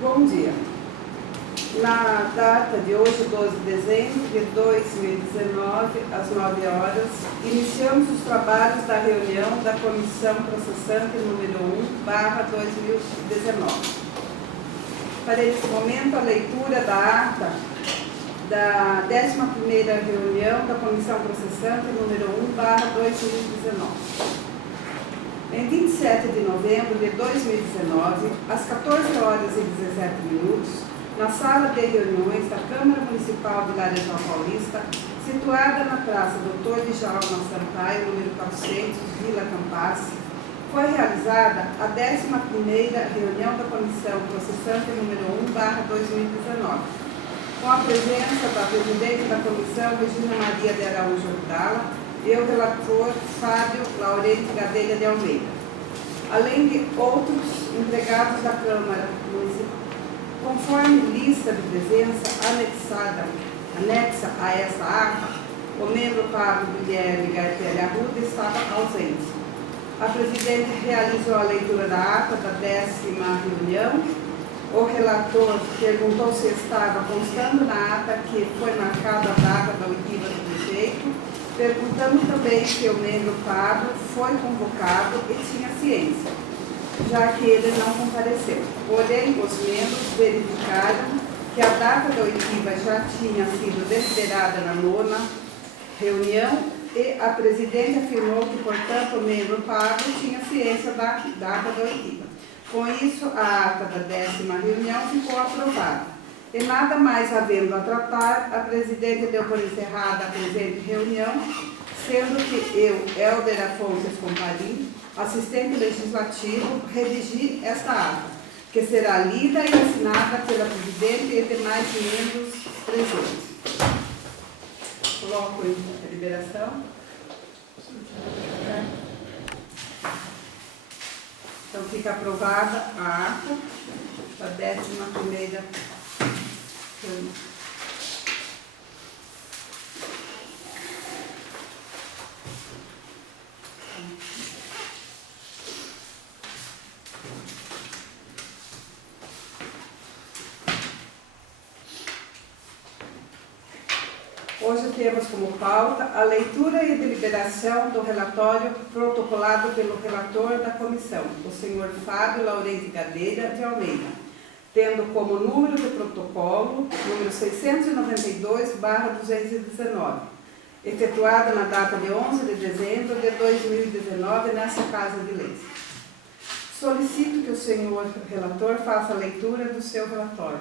Bom dia. Na data de hoje, 12 de dezembro de 2019, às 9 horas, iniciamos os trabalhos da reunião da Comissão Processante número 1/2019. Para esse momento, a leitura da ata da 11ª reunião da Comissão Processante número 1/2019. Em 27 de novembro de 2019, às 14 horas e 17 minutos, na sala de reuniões da Câmara Municipal de Laranjal Paulista, situada na Praça Dr. Djalma Sampaio, número 400, Vila Campaspe, foi realizada a 11ª reunião da Comissão Processante número 1/2019, com a presença da presidente da Comissão, Regina Maria de Araújo Abdala, e o relator Fábio Laurenti Gadelha de Almeida, além de outros empregados da Câmara Municipal. Conforme lista de presença anexa a essa ata, o membro Pablo Guilherme Gartelli Arruda estava ausente. A presidente realizou a leitura da ata da 10ª reunião. O relator perguntou se estava constando na ata que foi marcada a data da oitiva do prefeito, perguntando também se o membro Pablo foi convocado e tinha ciência, já que ele não compareceu. Porém, os membros verificaram que a data da oitiva já tinha sido deliberada na 9ª reunião e a presidente afirmou que, portanto, o membro Pablo tinha ciência da data da oitiva. Com isso, a ata da 10ª reunião ficou aprovada. E nada mais havendo a tratar, a presidente deu por encerrada a presente reunião, sendo que eu, Helder Afonso Escompari, assistente legislativo, redigi esta ata, que será lida e assinada pela presidente e demais membros presentes. Coloco a deliberação. Então fica aprovada a ata da 11ª reunião. Hoje temos como pauta a leitura e deliberação do relatório protocolado pelo relator da comissão, o senhor Fábio Laurenti Gadelha de Almeida, tendo como número de protocolo número 692/219, efetuado na data de 11 de dezembro de 2019 nessa Casa de Leis. Solicito que o senhor relator faça a leitura do seu relatório.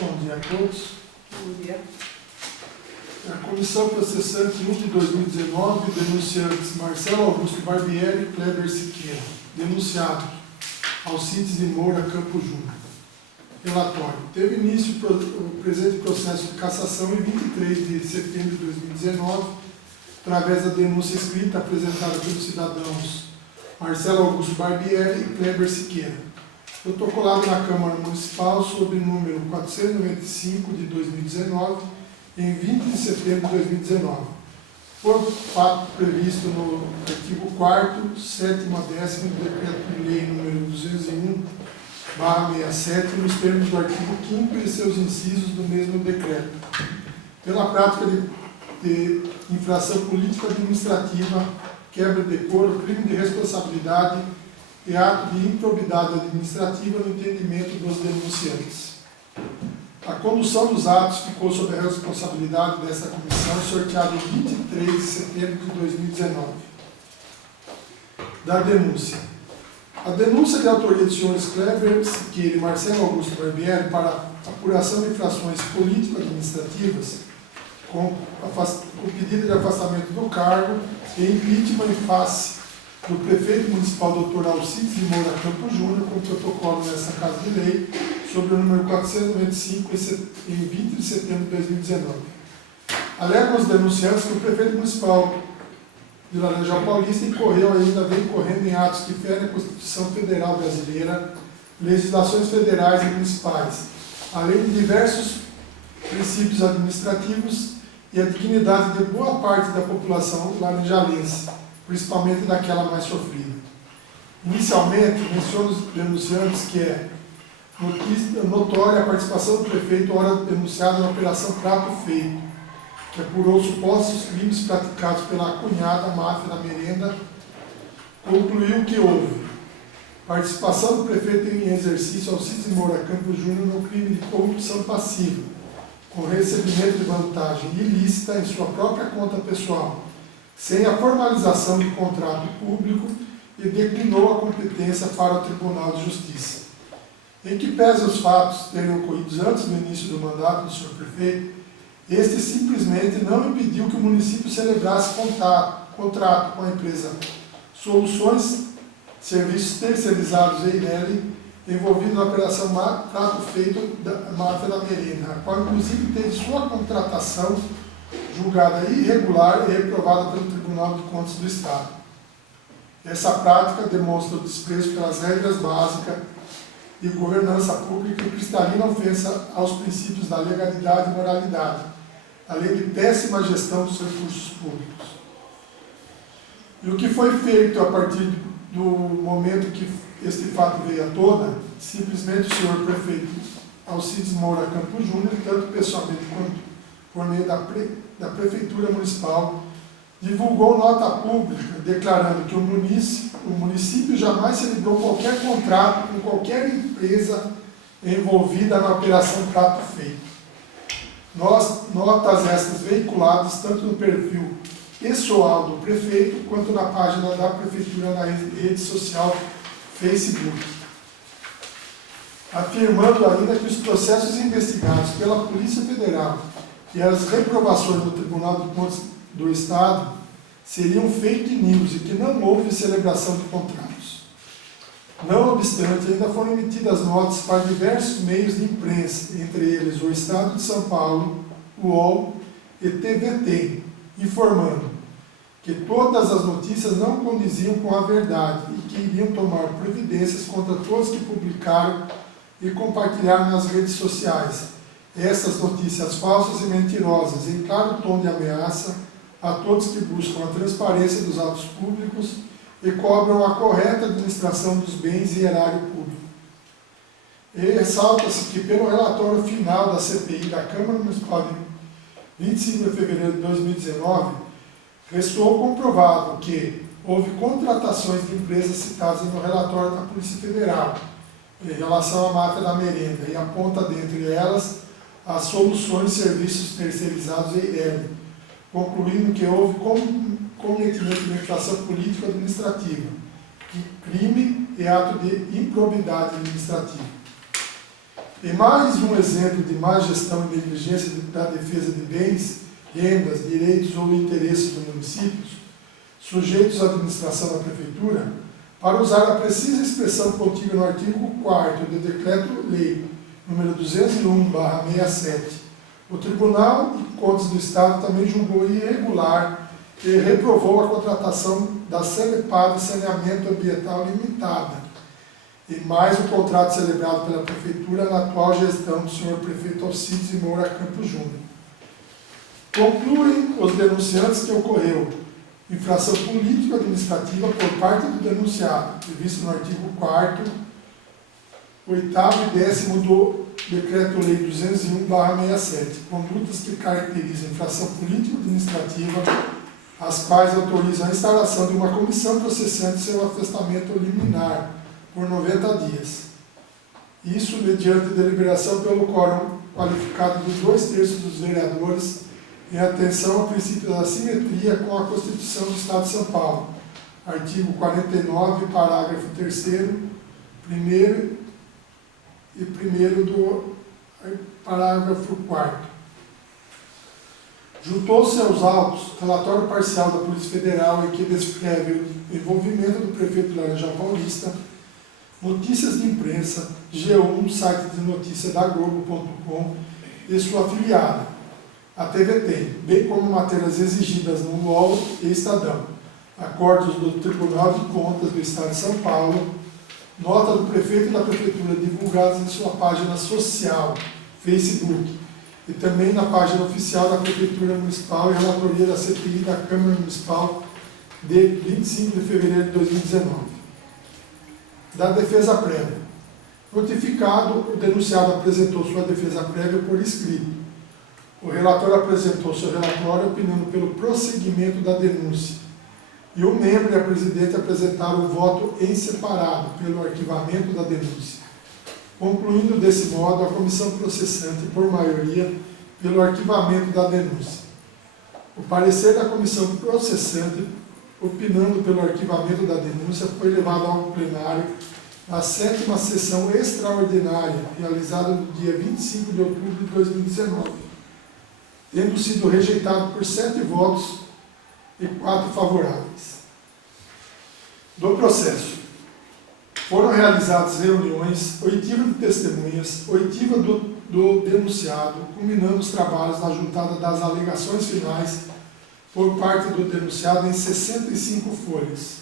Bom dia a todos. Bom dia. A Comissão Processante 1 de 2019, denunciantes Marcelo Augusto Barbieri e Kleber Siqueira. Denunciado Alcides de Moura Campos Júnior. Relatório. Teve início o presente processo de cassação em 23 de setembro de 2019, através da denúncia escrita apresentada pelos cidadãos Marcelo Augusto Barbieri e Kleber Siqueira, protocolado na Câmara Municipal sob número 495 de 2019, em 20 de setembro de 2019, por fato previsto no artigo 4º, 7º a 10º do Decreto-Lei número 201/67, nos termos do artigo 5º e seus incisos do mesmo decreto, pela prática de infração político-administrativa, quebra de decoro, crime de responsabilidade e ato de improbidade administrativa no entendimento dos denunciantes. A condução dos atos ficou sob a responsabilidade desta comissão, sorteada em 23 de setembro de 2019. Da denúncia. A denúncia de autoria dos senhores Kleber Siqueira e Marcelo Augusto Barbieri para apuração de infrações político-administrativas, com pedido de afastamento do cargo e impeachment em face do prefeito municipal Dr. Alcides de Moura Campos Júnior, com protocolo nessa Casa de Lei, sobre o número 495, em 20 de setembro de 2019. Alegam os denunciantes que o prefeito municipal de Laranjal Paulista incorreu e ainda vem incorrendo em atos que ferem a Constituição Federal Brasileira, legislações federais e municipais, além de diversos princípios administrativos e a dignidade de boa parte da população laranjalense, principalmente daquela mais sofrida. Inicialmente, menciona os denunciantes que Notória a participação do prefeito, ora denunciado na Operação Prato Feito, que apurou supostos crimes praticados pela cunhada máfia da merenda, concluiu que houve participação do prefeito em exercício Alcides Moura Campos Júnior no crime de corrupção passiva, com recebimento de vantagem ilícita em sua própria conta pessoal, sem a formalização de contrato público, e declinou a competência para o Tribunal de Justiça. Em que pese os fatos terem ocorrido antes do início do mandato do senhor prefeito, este simplesmente não impediu que o município celebrasse contrato com a empresa Soluções Serviços Terceirizados EIRELI, envolvido na Operação Prato Feito da Máfia da Merenda, a qual inclusive teve sua contratação julgada irregular e reprovada pelo Tribunal de Contas do Estado. Essa prática demonstra o desprezo pelas regras básicas de governança pública e cristalina ofensa aos princípios da legalidade e moralidade, além de péssima gestão dos recursos públicos. E o que foi feito a partir do momento que este fato veio à tona, simplesmente o senhor prefeito Alcides Moura Campos Júnior, tanto pessoalmente quanto por meio da Prefeitura Municipal, divulgou nota pública declarando que o município jamais celebrou qualquer contrato com qualquer empresa envolvida na Operação Prato Feito. Notas estas veiculadas tanto no perfil pessoal do prefeito quanto na página da Prefeitura na rede social Facebook, afirmando ainda que os processos investigados pela Polícia Federal e as reprovações do Tribunal de Contas do Estado seriam fake news e que não houve celebração de contratos. Não obstante, ainda foram emitidas notas para diversos meios de imprensa, entre eles o Estado de São Paulo, o UOL e TVT, informando que todas as notícias não condiziam com a verdade e que iriam tomar providências contra todos que publicaram e compartilharam nas redes sociais essas notícias falsas e mentirosas, em claro tom de ameaça a todos que buscam a transparência dos atos públicos e cobram a correta administração dos bens e erário público. E ressalta-se que, pelo relatório final da CPI da Câmara Municipal de 25 de fevereiro de 2019, restou comprovado que houve contratações de empresas citadas no relatório da Polícia Federal em relação à máfia da merenda e aponta dentre elas as Soluções Serviços Terceirizados EIRELI, concluindo que houve cometimento de infração político-administrativa, crime e ato de improbidade administrativa. E mais um exemplo de má gestão e negligência da defesa de bens, rendas, direitos ou interesses dos municípios, sujeitos à administração da Prefeitura, para usar a precisa expressão contida no artigo 4º do Decreto-Lei número 201/67, o Tribunal de Contas do Estado também julgou irregular e reprovou a contratação da Celepad Saneamento Ambiental Limitada, e mais o contrato celebrado pela Prefeitura na atual gestão do senhor prefeito Alcides Moura Campos Júnior. Concluem os denunciantes que ocorreu infração político-administrativa por parte do denunciado, previsto no artigo 4º, 8º e 10º do Decreto-Lei 201/67, condutas que caracterizam infração político-administrativa, as quais autorizam a instalação de uma comissão processante seu afastamento liminar por 90 dias. Isso mediante deliberação pelo quórum qualificado dos 2/3 dos vereadores, em atenção ao princípio da simetria com a Constituição do Estado de São Paulo, artigo 49, parágrafo 3º, 1º e 1º do parágrafo 4º. Juntou-se aos autos relatório parcial da Polícia Federal em que descreve o envolvimento do prefeito de Laranjal Paulista, notícias de imprensa, G1, site de notícia da Globo.com e sua afiliada, a TVT, bem como matérias exigidas no UOL e Estadão, acordos do Tribunal de Contas do Estado de São Paulo, nota do prefeito e da prefeitura divulgadas em sua página social, Facebook, e também na página oficial da Prefeitura Municipal e relatoria da CPI da Câmara Municipal de 25 de fevereiro de 2019. Da defesa prévia. Notificado, o denunciado apresentou sua defesa prévia por escrito. O relator apresentou seu relatório opinando pelo prosseguimento da denúncia. E o membro e a presidente apresentaram o voto em separado pelo arquivamento da denúncia. Concluindo desse modo, a comissão processante, por maioria, pelo arquivamento da denúncia. O parecer da comissão processante, opinando pelo arquivamento da denúncia, foi levado ao plenário na 7ª sessão extraordinária, realizada no dia 25 de outubro de 2019, tendo sido rejeitado por 7 votos e 4 favoráveis. Do processo. Foram realizadas reuniões, oitiva de testemunhas, oitiva do denunciado, culminando os trabalhos na juntada das alegações finais por parte do denunciado em 65 folhas.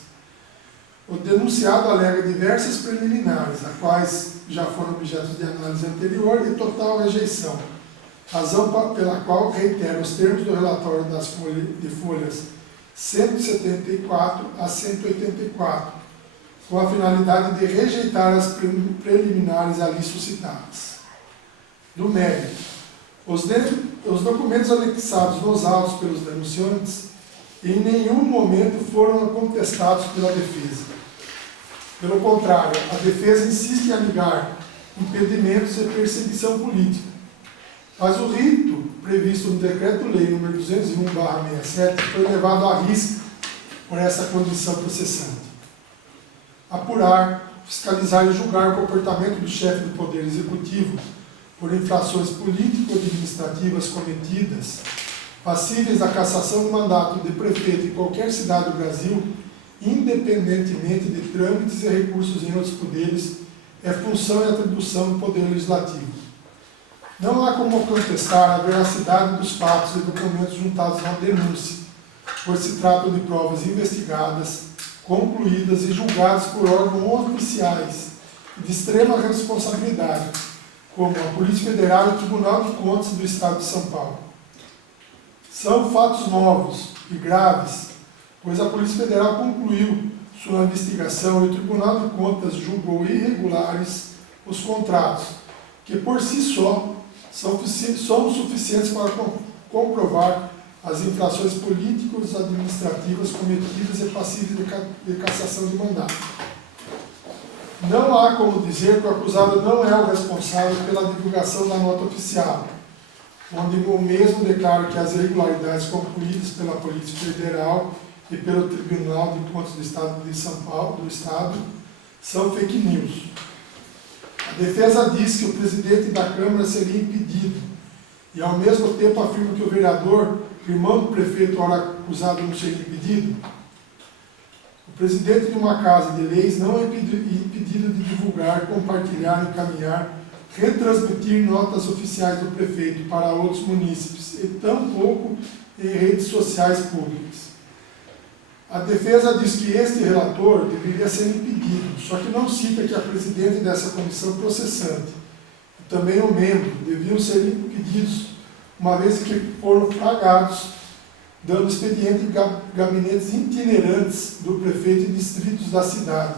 O denunciado alega diversas preliminares, as quais já foram objeto de análise anterior e total rejeição, razão pela qual reitero os termos do relatório de folhas 174 a 184, com a finalidade de rejeitar as preliminares ali suscitadas. Do mérito, os documentos anexados nos autos pelos denunciantes em nenhum momento foram contestados pela defesa. Pelo contrário, a defesa insiste em alegar impedimentos e perseguição política. Mas o rito previsto no Decreto-Lei nº 201/67 foi levado à risca por essa condição processante. Apurar, fiscalizar e julgar o comportamento do chefe do Poder Executivo por infrações político-administrativas cometidas, passíveis da cassação do mandato de prefeito em qualquer cidade do Brasil, independentemente de trâmites e recursos em outros poderes, é função e atribuição do Poder Legislativo. Não há como contestar a veracidade dos fatos e documentos juntados na denúncia, pois se trata de provas investigadas, concluídas e julgadas por órgãos oficiais de extrema responsabilidade, como a Polícia Federal e o Tribunal de Contas do Estado de São Paulo. São fatos novos e graves, pois a Polícia Federal concluiu sua investigação e o Tribunal de Contas julgou irregulares os contratos, que por si só são suficientes para comprovar as infrações políticas administrativas cometidas e passíveis de cassação de mandato. Não há como dizer que o acusado não é o responsável pela divulgação da nota oficial, onde o mesmo declara que as irregularidades concluídas pela Polícia Federal e pelo Tribunal de Contas do Estado de São Paulo, do Estado, são fake news. A defesa diz que o presidente da Câmara seria impedido e, ao mesmo tempo, afirma que o vereador, irmão do prefeito, ora acusado, não seria impedido. O presidente de uma casa de leis não é impedido de divulgar, compartilhar, encaminhar, retransmitir notas oficiais do prefeito para outros munícipes e tampouco em redes sociais públicas. A defesa diz que este relator deveria ser impedido, só que não cita que a presidente dessa comissão processante e também o membro deviam ser impedidos, uma vez que foram flagrados dando expediente em gabinetes itinerantes do prefeito e distritos da cidade,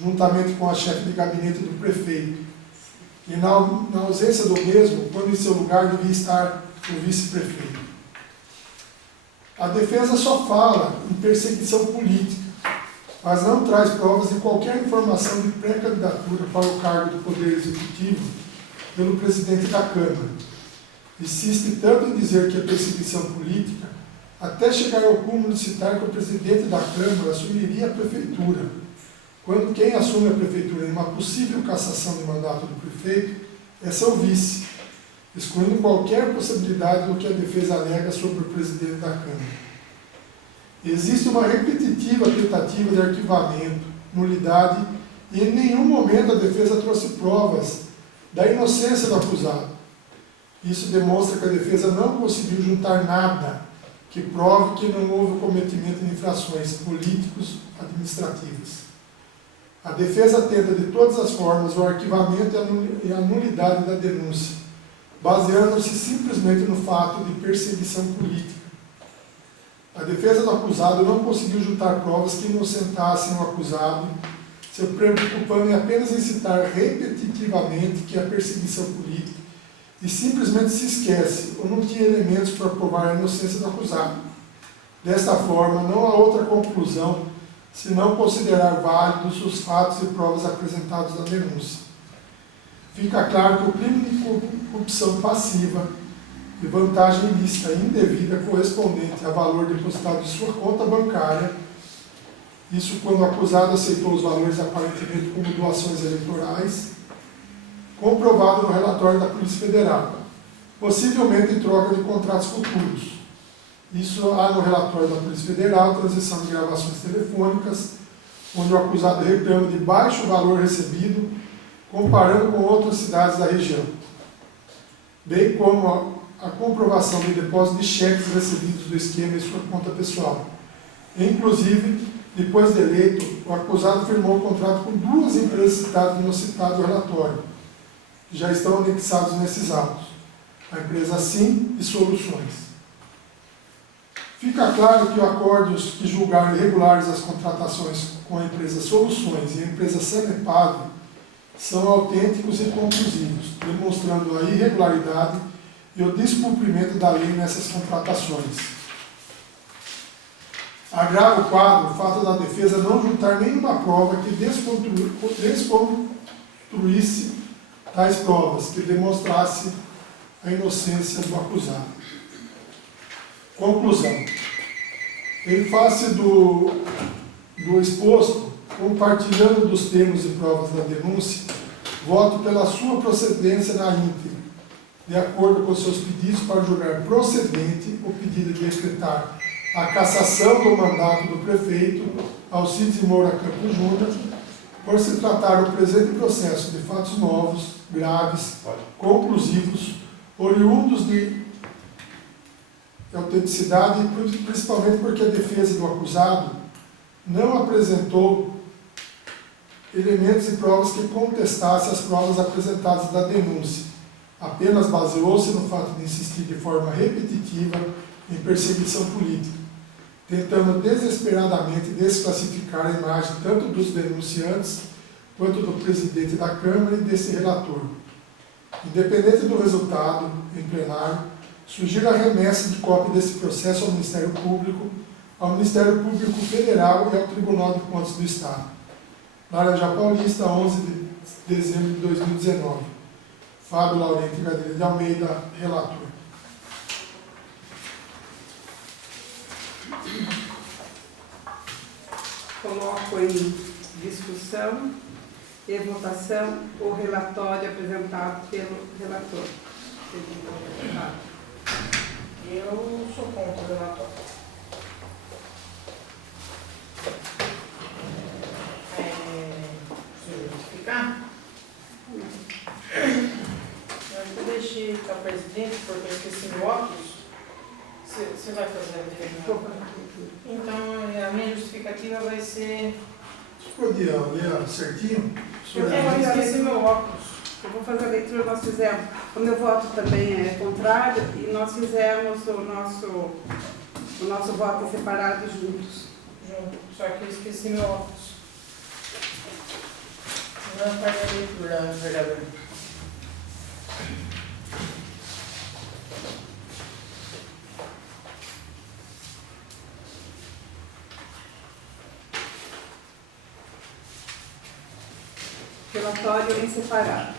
juntamente com a chefe de gabinete do prefeito. E na ausência do mesmo, quando em seu lugar devia estar o vice-prefeito. A defesa só fala em perseguição política, mas não traz provas de qualquer informação de pré-candidatura para o cargo do Poder Executivo pelo presidente da Câmara. Insiste tanto em dizer que é perseguição política, até chegar ao cúmulo de citar que o presidente da Câmara assumiria a prefeitura, quando quem assume a prefeitura em uma possível cassação de mandato do prefeito é seu vice, excluindo qualquer possibilidade do que a defesa alega sobre o presidente da Câmara. Existe uma repetitiva tentativa de arquivamento, nulidade, e em nenhum momento a defesa trouxe provas da inocência do acusado. Isso demonstra que a defesa não conseguiu juntar nada que prove que não houve o cometimento de infrações políticos-administrativas. A defesa tenta de todas as formas o arquivamento e a nulidade da denúncia, baseando-se simplesmente no fato de perseguição política. A defesa do acusado não conseguiu juntar provas que inocentassem o acusado se preocupando em apenas incitar repetitivamente que é perseguição política e simplesmente se esquece ou não tinha elementos para provar a inocência do acusado. Desta forma, não há outra conclusão senão considerar válidos os fatos e provas apresentados na denúncia. Fica claro que o crime de corrupção passiva e vantagem ilícita indevida correspondente a valor depositado em sua conta bancária, isso quando o acusado aceitou os valores aparentemente como doações eleitorais, comprovado no relatório da Polícia Federal, possivelmente em troca de contratos futuros. Isso há no relatório da Polícia Federal, transição de gravações telefônicas, onde o acusado reclama de baixo valor recebido, comparando com outras cidades da região, bem como a comprovação do depósito de cheques recebidos do esquema em sua conta pessoal. Inclusive, depois de eleito, o acusado firmou um contrato com 2 empresas citadas no citado relatório, que já estão anexados nesses autos, a empresa Sim e Soluções. Fica claro que os acordos que julgaram irregulares as contratações com a empresa Soluções e a empresa Sanepar são autênticos e conclusivos, demonstrando a irregularidade e o descumprimento da lei nessas contratações. Agrava o quadro o fato da defesa não juntar nenhuma prova que desconstruísse tais provas, que demonstrasse a inocência do acusado. Conclusão. Em face do exposto, compartilhando dos termos e provas da denúncia, voto pela sua procedência na íntegra, de acordo com seus pedidos para julgar procedente o pedido de decretar a cassação do mandato do prefeito Alcides Moura Campos Júnior, por se tratar do presente processo de fatos novos, graves, conclusivos, oriundos de autenticidade, principalmente porque a defesa do acusado não apresentou elementos e provas que contestassem as provas apresentadas da denúncia, apenas baseou-se no fato de insistir de forma repetitiva em perseguição política, tentando desesperadamente desclassificar a imagem tanto dos denunciantes quanto do presidente da Câmara e desse relator. Independente do resultado em plenário, sugiro a remessa de cópia desse processo ao Ministério Público Federal e ao Tribunal de Contas do Estado. Laranja Paulista, 11 de dezembro de 2019. Fábio Laurenti Gadelha de Almeida, relator. Coloco em discussão e votação o relatório apresentado pelo relator. Eu sou contra o relatório. Preciso justificar? Eu deixei para presidente porque eu esqueci meu óculos. Você vai fazer a dele? Então, a minha justificativa vai ser... Você podia ler certinho? Eu esqueci meu óculos. Eu vou fazer a leitura, nós fizemos, o meu voto também é contrário, e nós fizemos o nosso voto separado juntos. Só que eu esqueci meu óculos. Não faz a leitura, vereador. Relatório em separado.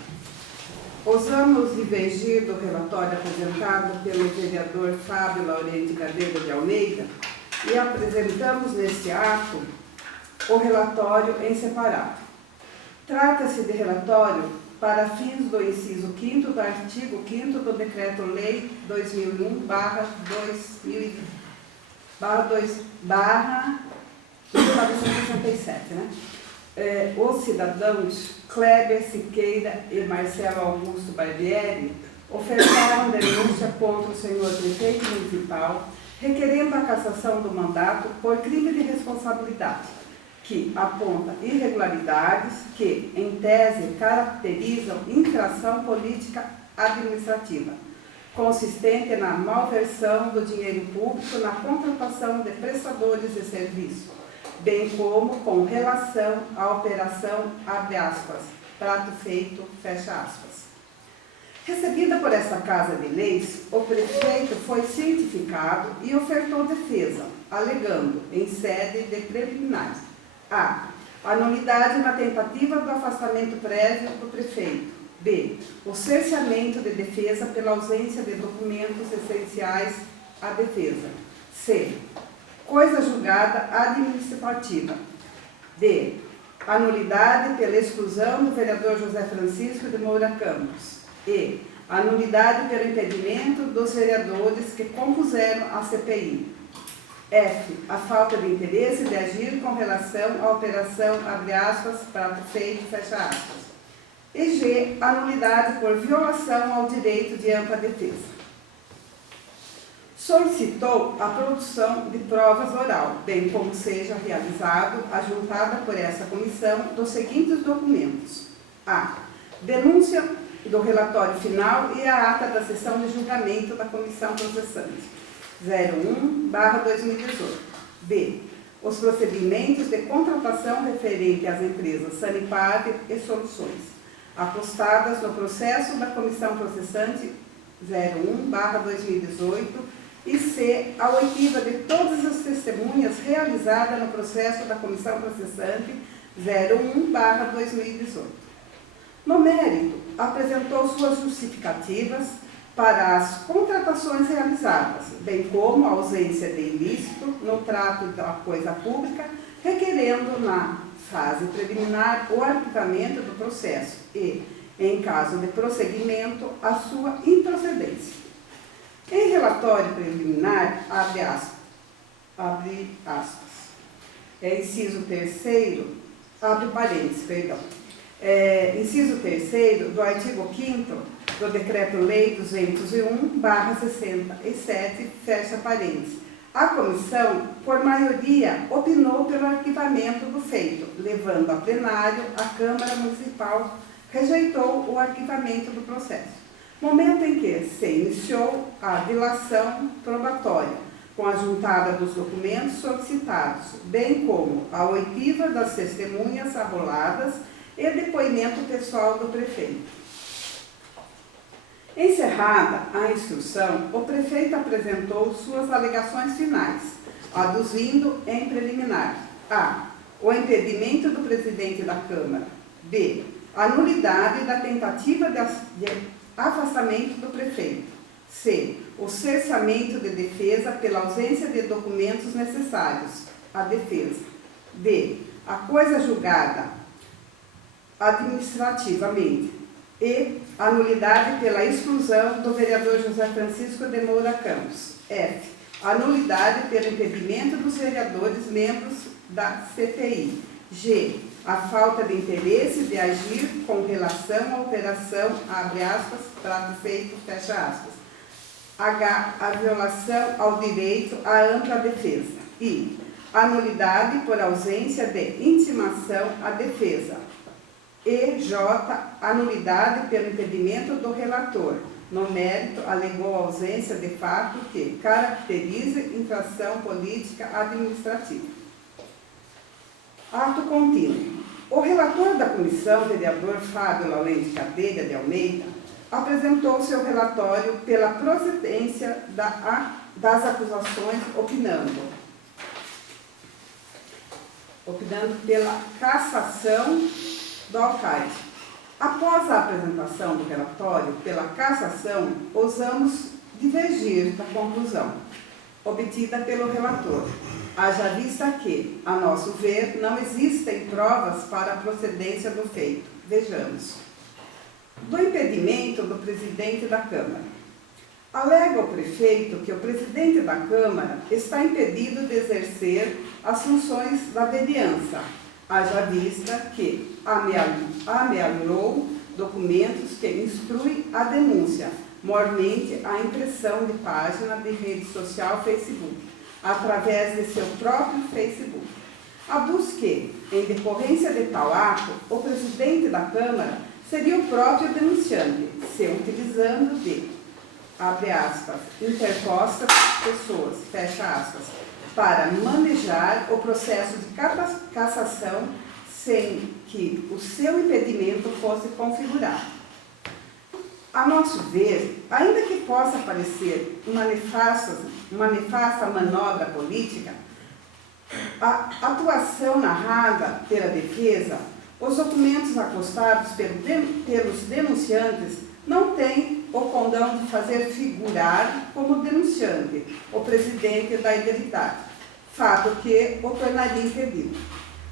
Ousamos divergir do relatório apresentado pelo vereador Fábio Laurenti Gadelha de Almeida e apresentamos neste ato o relatório em separado. Trata-se de relatório para fins do inciso 5º do artigo 5º do Decreto-Lei 2001/1967, né? Os cidadãos Kleber Siqueira e Marcelo Augusto Barbieri ofertaram denúncia contra o senhor prefeito municipal, requerendo a cassação do mandato por crime de responsabilidade, que aponta irregularidades que, em tese, caracterizam infração política administrativa, consistente na malversão do dinheiro público na contratação de prestadores de serviço, bem como com relação à operação, abre aspas, prato feito, fecha aspas. Recebida por esta Casa de Leis, o prefeito foi cientificado e ofertou defesa, alegando, em sede de preliminar, a nulidade na tentativa do afastamento prévio do prefeito, b. o cerceamento de defesa pela ausência de documentos essenciais à defesa, c. coisa julgada administrativa, d. a nulidade pela exclusão do vereador José Francisco de Moura Campos, e a nulidade pelo impedimento dos vereadores que compuseram a CPI. F. A falta de interesse de agir com relação à operação, abre aspas, prato feito, fecha aspas. E G. A nulidade por violação ao direito de ampla defesa. Solicitou a produção de provas oral, bem como seja realizado a juntada por essa comissão dos seguintes documentos. A. Denúncia do relatório final e a ata da sessão de julgamento da comissão processante. 01/2018. B. Os procedimentos de contratação referente às empresas Sanepar e Soluções, apostadas no processo da comissão processante 01/2018 e C. A oitiva de todas as testemunhas realizada no processo da comissão processante 01/2018. No mérito, apresentou suas justificativas para as contratações realizadas, bem como a ausência de ilícito no trato da coisa pública, requerendo na fase preliminar o arquivamento do processo e, em caso de prosseguimento, a sua improcedência. Em relatório preliminar, abre aspas, inciso 3º, abre parênteses, perdão, inciso 3º do artigo 5º do Decreto-Lei 201/67, fecha parênteses. A comissão, por maioria, opinou pelo arquivamento do feito, levando a plenário, a Câmara Municipal rejeitou o arquivamento do processo, momento em que se iniciou a dilação probatória, com a juntada dos documentos solicitados, bem como a oitiva das testemunhas arroladas e depoimento pessoal do prefeito. Encerrada a instrução, o prefeito apresentou suas alegações finais, aduzindo em preliminar: a. o impedimento do presidente da Câmara, b. a nulidade da tentativa de afastamento do prefeito, c. o cerceamento de defesa pela ausência de documentos necessários à defesa, d. a coisa julgada administrativamente, e a nulidade pela exclusão do vereador José Francisco de Moura Campos. F. A nulidade pelo impedimento dos vereadores membros da CPI. G. A falta de interesse de agir com relação à operação, abre aspas, prato feito, fecha aspas. H. A violação ao direito à ampla defesa. I. A nulidade por ausência de intimação à defesa. E. J. A nulidade pelo impedimento do relator. No mérito, alegou a ausência de fato que caracterize infração política administrativa. Ato contínuo. O relator da comissão, vereador Fábio Laurenti Cadeira de Almeida, apresentou seu relatório pela procedência das acusações, opinando pela cassação do alcaide. Após a apresentação do relatório pela cassação, ousamos divergir da conclusão obtida pelo relator, haja vista que, a nosso ver, não existem provas para a procedência do feito. Vejamos. Do impedimento do presidente da Câmara. Alega o prefeito que o presidente da Câmara está impedido de exercer as funções da vereança, haja vista que amealhou documentos que instruem a denúncia, mormente a impressão de página de rede social Facebook, através de seu próprio Facebook. Aduz que, em decorrência de tal ato, o presidente da Câmara seria o próprio denunciante, se utilizando de, abre aspas, interpostas pessoas, fecha aspas, para manejar o processo de cassação sem que o seu impedimento fosse configurado. A nosso ver, ainda que possa parecer uma nefasta manobra política, a atuação narrada pela defesa, os documentos acostados pelos denunciantes não têm o condão de fazer figurar como denunciante o presidente da identidade, fato que o tornaria impedido.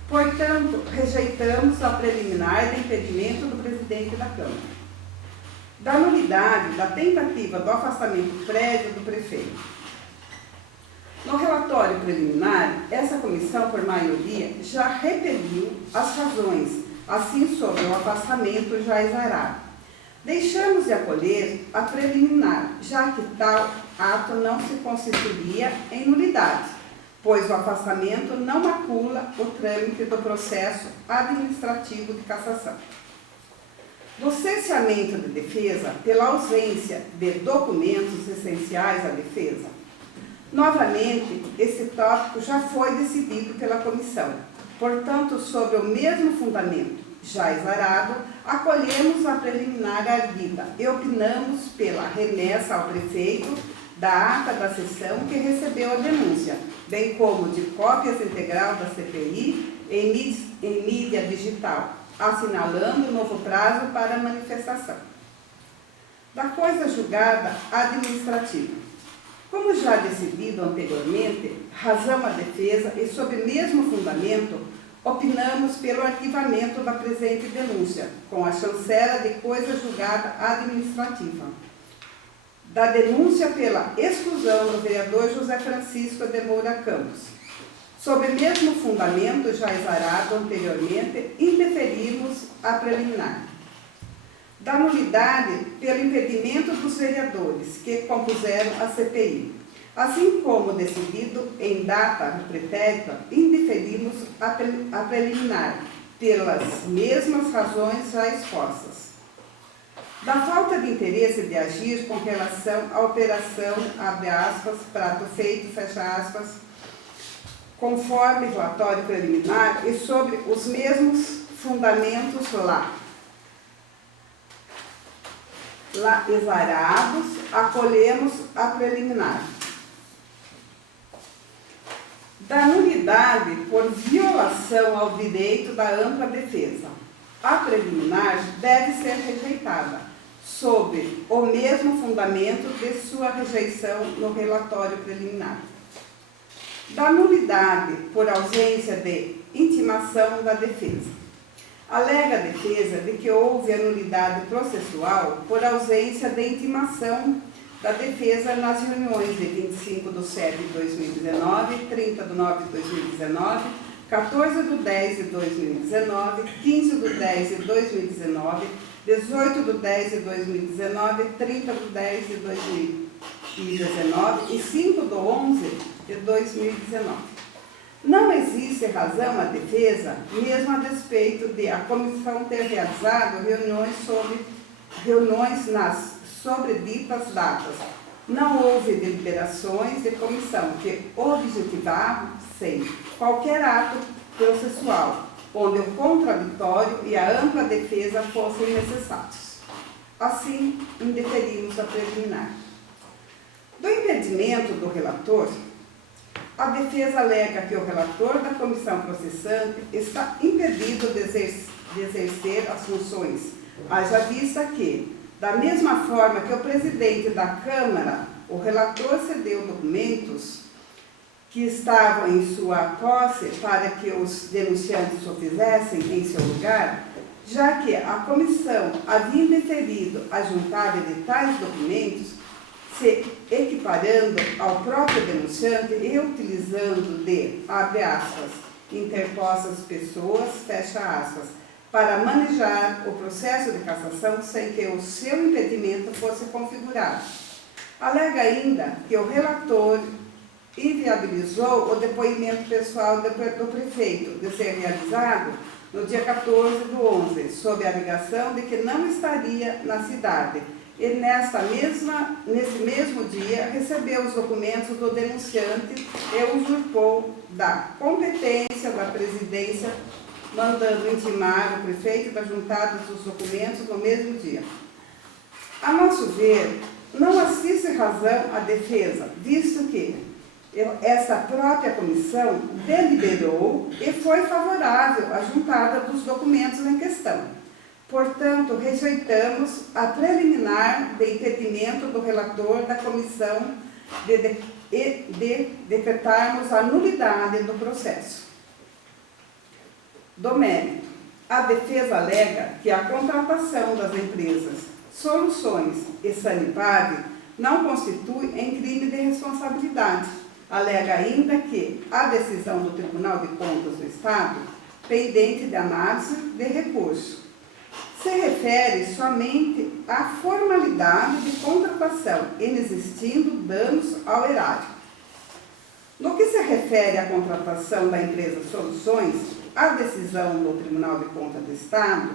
Portanto, rejeitamos a preliminar de impedimento do presidente da Câmara. Da nulidade da tentativa do afastamento prévio do prefeito. No relatório preliminar, essa comissão, por maioria, já repeliu as razões, assim sobre o afastamento já exarado. Deixamos de acolher a preliminar, já que tal ato não se constituiria em nulidade, pois o afastamento não macula o trâmite do processo administrativo de cassação. No cerceamento de defesa, pela ausência de documentos essenciais à defesa, novamente, esse tópico já foi decidido pela comissão. Portanto, sobre o mesmo fundamento já exarado, acolhemos a preliminar arguida e opinamos pela remessa ao prefeito da ata da sessão que recebeu a denúncia, bem como de cópias integral da CPI em mídia digital, assinalando novo prazo para manifestação. Da coisa julgada administrativa. Como já decidido anteriormente, razão à defesa e sob o mesmo fundamento, opinamos pelo arquivamento da presente denúncia, com a chancela de coisa julgada administrativa. Da denúncia pela exclusão do vereador José Francisco de Moura Campos. Sob o mesmo fundamento já exarado anteriormente, indeferimos a preliminar. Da nulidade pelo impedimento dos vereadores que compuseram a CPI. Assim como decidido em data pretérita, indeferimos a preliminar pelas mesmas razões já expostas. Da falta de interesse de agir com relação à operação, abre aspas, prato feito, fecha aspas, conforme relatório preliminar e sobre os mesmos fundamentos lá exarados, acolhemos a preliminar. Da nulidade por violação ao direito da ampla defesa. A preliminar deve ser rejeitada, sob o mesmo fundamento de sua rejeição no relatório preliminar. Da nulidade por ausência de intimação da defesa. Alega a defesa de que houve a nulidade processual por ausência de intimação da defesa nas reuniões de 25/7/2019, 30/9/2019, 14/10/2019, 15/10/2019, 18/10/2019, 30/10/2019 e 5/11/2019. Não existe razão à defesa, mesmo a despeito de a comissão ter realizado reuniões nas sobreditas datas. Não houve deliberações de comissão que objetivassem qualquer ato processual, onde o contraditório e a ampla defesa fossem necessários. Assim, indeferimos a preliminar. Do impedimento do relator, a defesa alega que o relator da comissão processante está impedido de exercer as funções, haja vista que, da mesma forma que o presidente da Câmara, o relator cedeu documentos que estavam em sua posse para que os denunciantes o fizessem em seu lugar, já que a comissão havia indeferido a juntada de tais documentos, se equiparando ao próprio denunciante e utilizando de, abre aspas, interpostas pessoas, fecha aspas, para manejar o processo de cassação sem que o seu impedimento fosse configurado. Alega ainda que o relator inviabilizou o depoimento pessoal do prefeito de ser realizado no dia 14/11, sob a alegação de que não estaria na cidade e nesse mesmo dia recebeu os documentos do denunciante e usurpou da competência da presidência, mandando intimar o prefeito da juntada dos documentos no mesmo dia. A nosso ver, não assiste razão à defesa, visto que essa própria comissão deliberou e foi favorável à juntada dos documentos em questão. Portanto, rejeitamos a preliminar de impedimento do relator da comissão de decretarmos a nulidade do processo. Do mérito, a defesa alega que a contratação das empresas Soluções e Sanepar não constitui em crime de responsabilidade. Alega ainda que a decisão do Tribunal de Contas do Estado, pendente de análise de recurso, se refere somente à formalidade de contratação, inexistindo danos ao erário. No que se refere à contratação da empresa Soluções, a decisão do Tribunal de Contas do Estado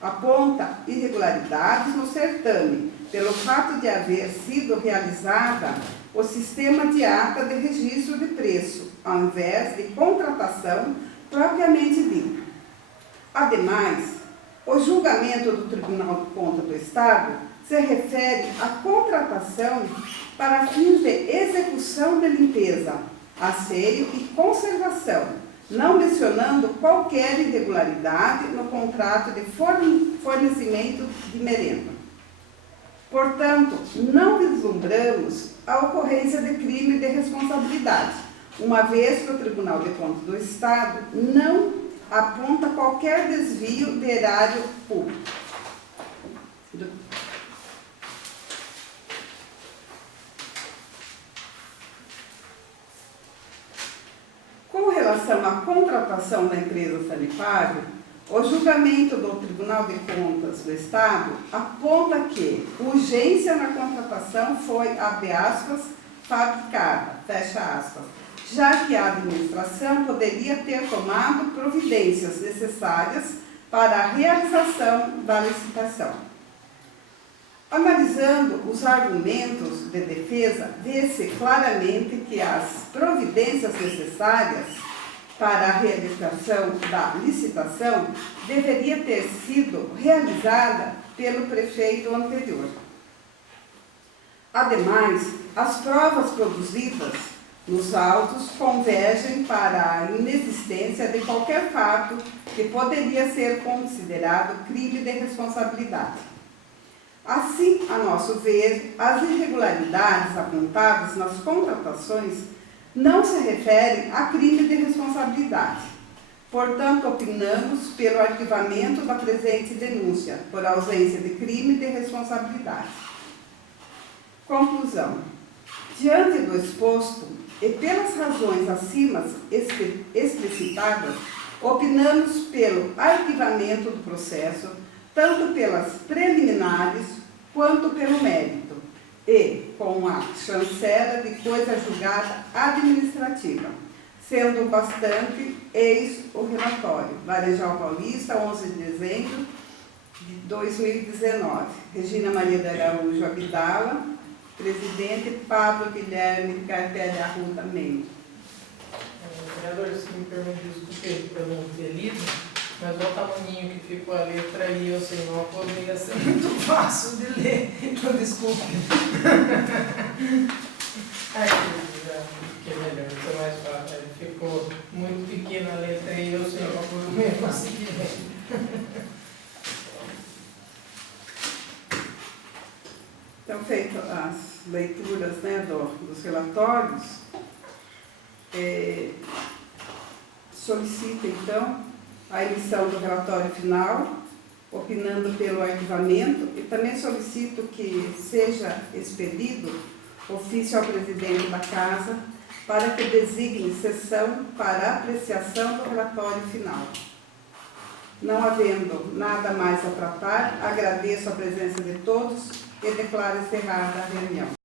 aponta irregularidades no certame, pelo fato de haver sido realizada o sistema de ata de registro de preço, ao invés de contratação propriamente dita. Ademais, o julgamento do Tribunal de Contas do Estado se refere à contratação para fins de execução de limpeza, asseio e conservação, não mencionando qualquer irregularidade no contrato de fornecimento de merenda. Portanto, não vislumbramos a ocorrência de crime de responsabilidade, uma vez que o Tribunal de Contas do Estado não aponta qualquer desvio de erário público. Com relação à contratação da empresa Sanepar, o julgamento do Tribunal de Contas do Estado aponta que urgência na contratação foi, abre aspas, fabricada, fecha aspas, já que a administração poderia ter tomado providências necessárias para a realização da licitação. Analisando os argumentos de defesa, vê-se claramente que as providências necessárias para a realização da licitação deveria ter sido realizada pelo prefeito anterior. Ademais, as provas produzidas nos autos convergem para a inexistência de qualquer fato que poderia ser considerado crime de responsabilidade. Assim, a nosso ver, as irregularidades apontadas nas contratações não se referem a crime de responsabilidade. Portanto, opinamos pelo arquivamento da presente denúncia, por ausência de crime de responsabilidade. Conclusão. Diante do exposto, e pelas razões acima explicitadas, opinamos pelo arquivamento do processo, tanto pelas preliminares quanto pelo mérito, e com a chancela de coisa julgada administrativa, sendo bastante eis o relatório. Laranjal Paulista, 11 de dezembro de 2019. Regina Maria de Araújo Abdala, presidente Pablo Guilherme Carpelli Arruda Mendes. Vereador, se me permite, desculpe eu não ter lido, mas olha o tamanhinho que ficou a letra e eu sem óculos ia ser muito fácil de ler, então desculpe. Que é melhor, isso é mais fácil. Ficou muito pequena a letra e eu sem óculos não ia conseguir ler. Então, feitas as leituras, né, dos relatórios, solicito, então, a emissão do relatório final, opinando pelo arquivamento, e também solicito que seja expedido ofício ao presidente da Casa para que designe sessão para apreciação do relatório final. Não havendo nada mais a tratar, agradeço a presença de todos e declaro encerrada a reunião.